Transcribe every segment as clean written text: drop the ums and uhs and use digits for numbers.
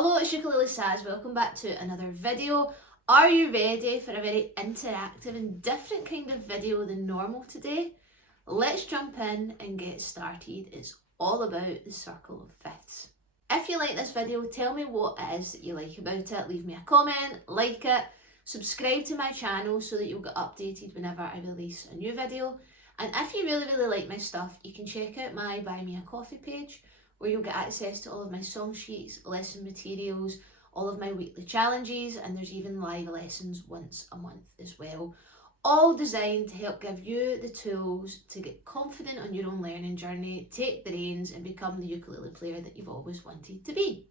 Hello, it's Ukulele Saz. Welcome back to another video. Are you ready for a very interactive and different kind of video than normal today? Let's jump in and get started. It's all about the circle of fifths. If you like this video, tell me what it is that you like about it. Leave me a comment, like it, subscribe to my channel so that you'll get updated whenever I release a new video. And if you really like my stuff, you can check out my Buy Me a Coffee page, where you'll get access to all of my song sheets, lesson materials, all of my weekly challenges, and there's even live lessons once a month as well. All designed to help give you the tools to get confident on your own learning journey, take the reins and become the ukulele player that you've always wanted to be.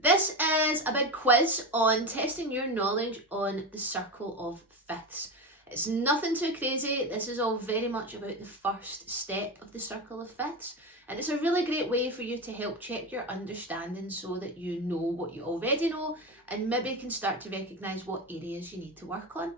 This is a big quiz on testing your knowledge on the circle of fifths. It's nothing too crazy. This is all very much about the first step of the circle of fifths. And it's a really great way for you to help check your understanding so that you know what you already know and maybe can start to recognise what areas you need to work on.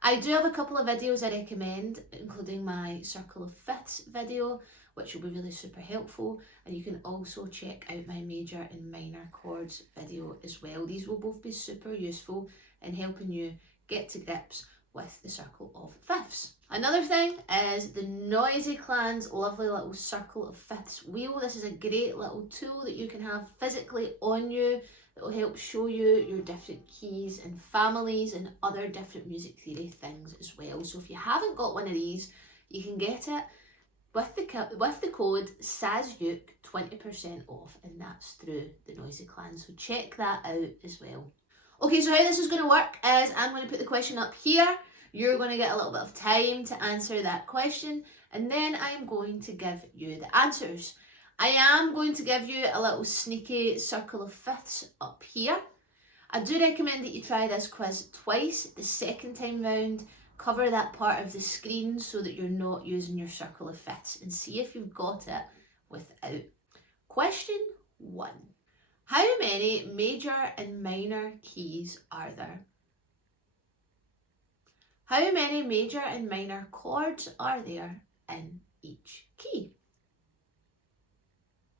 I do have a couple of videos I recommend, including my circle of fifths video, which will be really super helpful. And you can also check out my major and minor chords video as well. These will both be super useful in helping you get to grips with the circle of fifths. Another thing is the Noisy Clan's lovely little circle of fifths wheel. This is a great little tool that you can have physically on you that will help show you your different keys and families and other different music theory things as well. So if you haven't got one of these, you can get it with the code SAZUK 20% off, and that's through the Noisy Clan. So check that out as well. Okay, so how this is going to work is I'm going to put the question up here. You're going to get a little bit of time to answer that question, and then I'm going to give you the answers. I am going to give you a little sneaky circle of fifths up here. I do recommend that you try this quiz twice. The second time round, cover that part of the screen so that you're not using your circle of fifths, and see if you've got it without. Question 1. How many major and minor keys are there? How many major and minor chords are there in each key?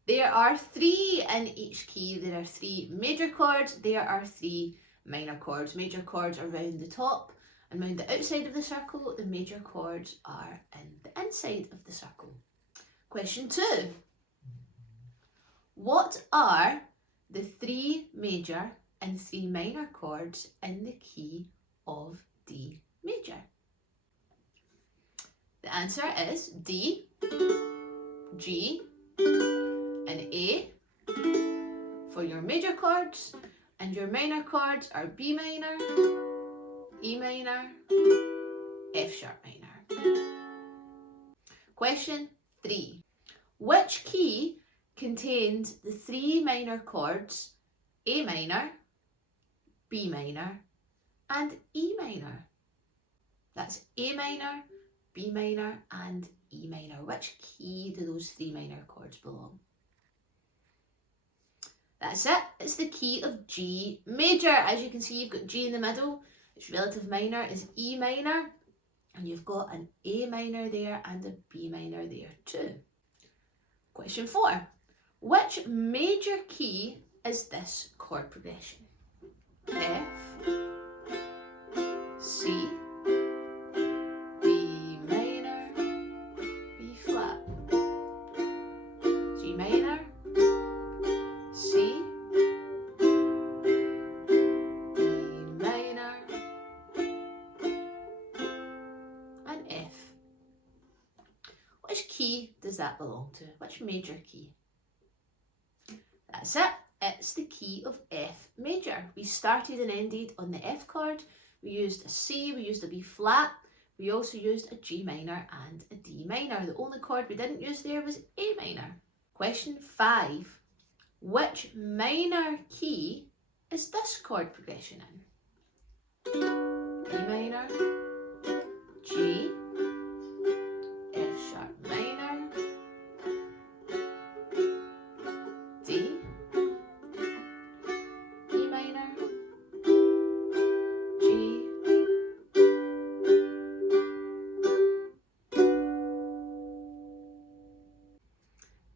There are 3 in each key. There are 3 major chords. There are 3 minor chords. Major chords are round the top and round the outside of the circle. The major chords are in the inside of the circle. Question 2. What are the 3 major and 3 minor chords in the key of D major? The answer is D, G, and A for your major chords, and your minor chords are B minor, E minor, F sharp minor. Question 3. Which key contains the 3 minor chords A minor, B minor, and E minor? That's A minor, B minor, and E minor. Which key do those 3 minor chords belong? That's it. It's the key of G major. As you can see, you've got G in the middle. Its relative minor is E minor, and you've got an A minor there and a B minor there too. Question 4. Which major key is this chord progression? F, C, B minor, B flat, G minor, C, D minor, and F. Which key does that belong to? Which major key? That's it. It's the key of F major. We started and ended on the F chord. We used a C, we used a B flat, we also used a G minor and a D minor. The only chord we didn't use there was A minor. Question 5. Which minor key is this chord progression in? B minor, G, F sharp minor, D, E minor, G,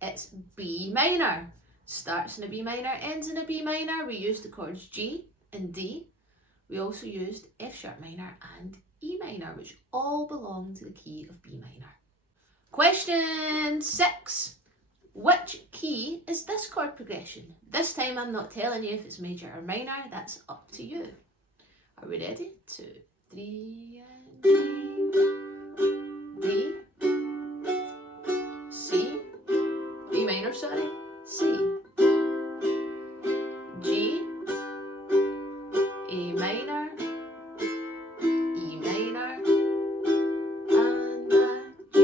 it's B minor. starts in a B minor, ends in a B minor. We used the chords G and D. We also used F sharp minor and E minor, which all belong to the key of B minor. Question 6. Which key is this chord progression? This time I'm not telling you if it's major or minor, that's up to you. Are we ready? 2, 3, and G, D, C, B minor, sorry, C, G, A minor, E minor, and G.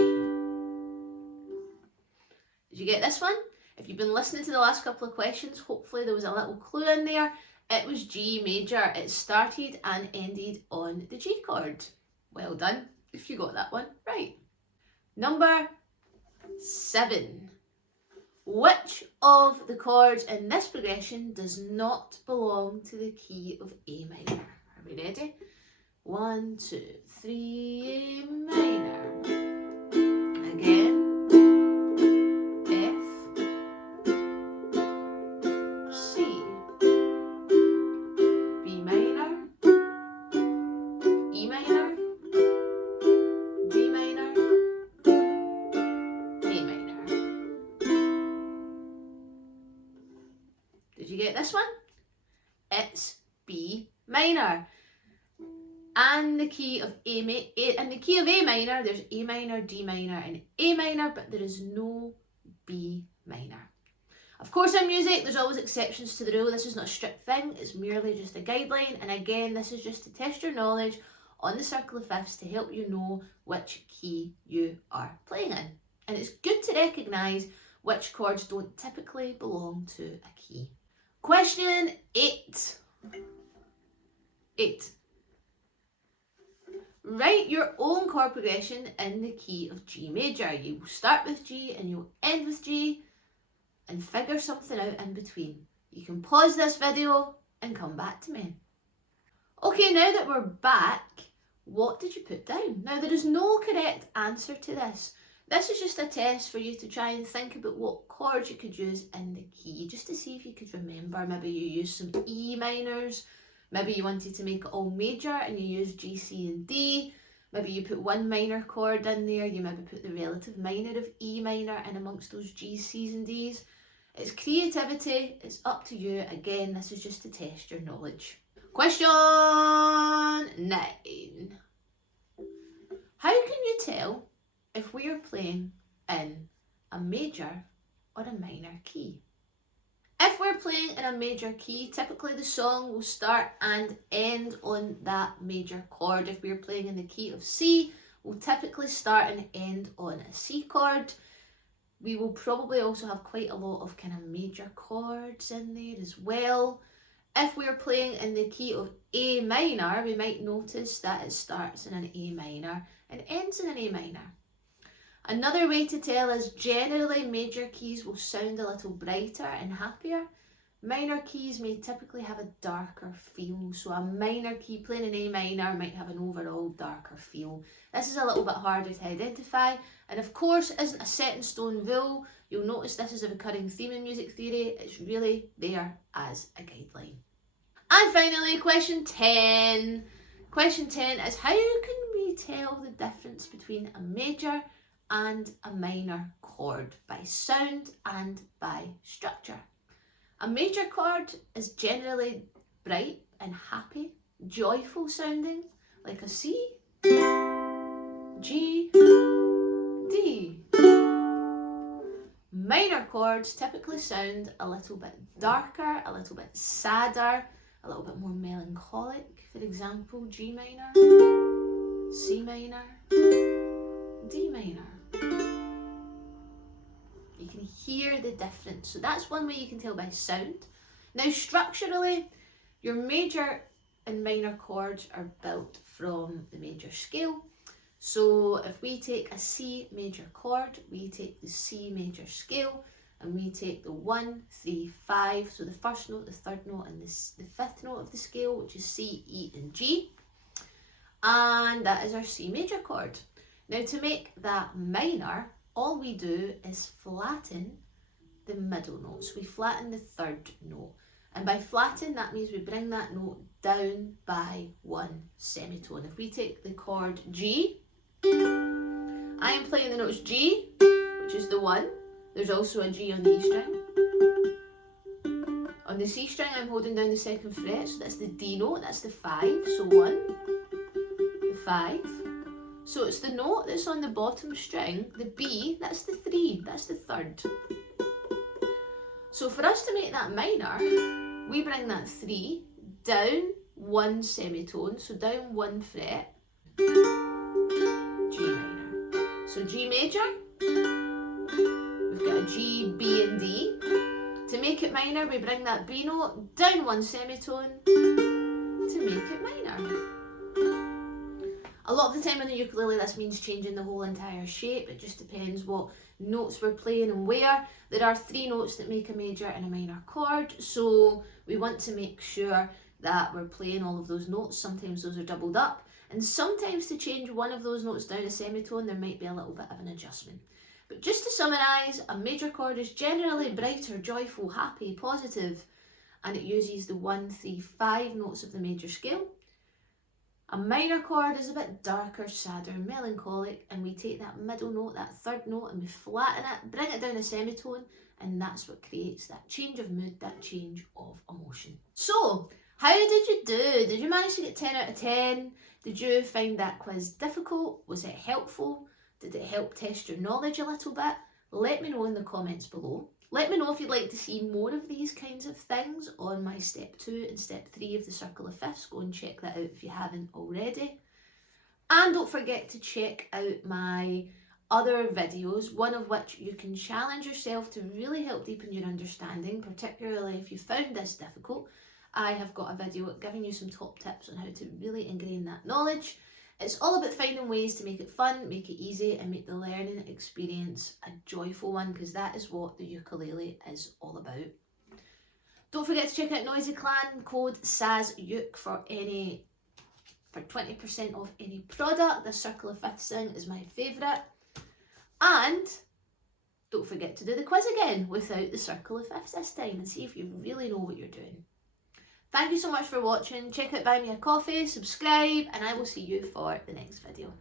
Did you get this one? If you've been listening to the last couple of questions, hopefully there was a little clue in there. It was G major. It started and ended on the G chord. Well done if you got that one right. Number 7. Which of the chords in this progression does not belong to the key of A minor? Are we ready? 1, 2, 3, A minor. Again. Did you get this one? It's B minor. And the key of in the key of A minor, there's A minor, D minor, and A minor, but there is no B minor. Of course, in music, there's always exceptions to the rule. This is not a strict thing, it's merely just a guideline. And again, this is just to test your knowledge on the circle of fifths to help you know which key you are playing in. And it's good to recognise which chords don't typically belong to a key. Question 8. Write your own chord progression in the key of G major. You will start with G and you'll end with G and figure something out in between. You can pause this video and come back to me. Okay, now that we're back, what did you put down? Now, there is no correct answer to this. This is just a test for you to try and think about what chords you could use in the key, just to see if you could remember. Maybe you used some E minors. Maybe you wanted to make it all major and you used G, C and D. Maybe you put one minor chord in there. You maybe put the relative minor of E minor in amongst those G's, C's and D's. It's creativity. It's up to you. Again, this is just to test your knowledge. Question 9. How can you tell if we are playing in a major or a minor key? If we're playing in a major key, typically the song will start and end on that major chord. If we're playing in the key of C, we'll typically start and end on a C chord. We will probably also have quite a lot of kind of major chords in there as well. If we're playing in the key of A minor, we might notice that it starts in an A minor and ends in an A minor. Another way to tell is generally major keys will sound a little brighter and happier. Minor keys may typically have a darker feel, so a minor key playing in A minor might have an overall darker feel. This is a little bit harder to identify, and of course isn't a set in stone rule. You'll notice this is a recurring theme in music theory. It's really there as a guideline. And finally, question 10. Question 10 is, how can we tell the difference between a major and a minor chord by sound and by structure? A major chord is generally bright and happy, joyful sounding, like a C, G, D. Minor chords typically sound a little bit darker, a little bit sadder, a little bit more melancholic. For example, G minor, C minor, D minor. You can hear the difference. So that's one way you can tell by sound. Now, structurally, your major and minor chords are built from the major scale. So if we take a C major chord, we take the C major scale, and we take the 1, 3, 5, so the first note, the third note, and the fifth note of the scale, which is C, E, and G. And that is our C major chord. Now, to make that minor, all we do is flatten the middle note. So we flatten the third note. And by flatten, that means we bring that note down by one semitone. If we take the chord G, I am playing the notes G, which is the 1. There's also a G on the E string. On the C string, I'm holding down the 2nd fret, so that's the D note, that's the 5, so 1, the 5. So it's the note that's on the bottom string, the B, that's the 3, that's the 3rd. So for us to make that minor, we bring that 3 down one semitone, so down 1 fret, G minor. So G major, we've got a G, B and D. To make it minor, we bring that B note down 1 semitone to make it minor. A lot of the time on the ukulele, this means changing the whole entire shape. It just depends what notes we're playing and where. There are 3 notes that make a major and a minor chord, so we want to make sure that we're playing all of those notes. Sometimes those are doubled up, and sometimes to change one of those notes down a semitone, there might be a little bit of an adjustment. But just to summarise, a major chord is generally brighter, joyful, happy, positive, and it uses the 1, 3, 5 notes of the major scale. A minor chord is a bit darker, sadder, melancholic, and we take that middle note, that 3rd note, and we flatten it, bring it down a semitone, and that's what creates that change of mood, that change of emotion. So, how did you do? Did you manage to get 10 out of 10? Did you find that quiz difficult? Was it helpful? Did it help test your knowledge a little bit? Let me know in the comments below. Let me know if you'd like to see more of these kinds of things on my step 2 and step 3 of the circle of fifths. Go and check that out if you haven't already. And don't forget to check out my other videos, one of which you can challenge yourself to really help deepen your understanding, particularly if you found this difficult. I have got a video giving you some top tips on how to really ingrain that knowledge. It's all about finding ways to make it fun, make it easy, and make the learning experience a joyful one, because that is what the ukulele is all about. Don't forget to check out Noisy Clan, code SAZUK for 20% off any product. The Circle of Fifths thing is my favourite. And don't forget to do the quiz again without the Circle of Fifths this time, and see if you really know what you're doing. Thank you so much for watching. Check out BuyMeCoffee, subscribe, and I will see you for the next video.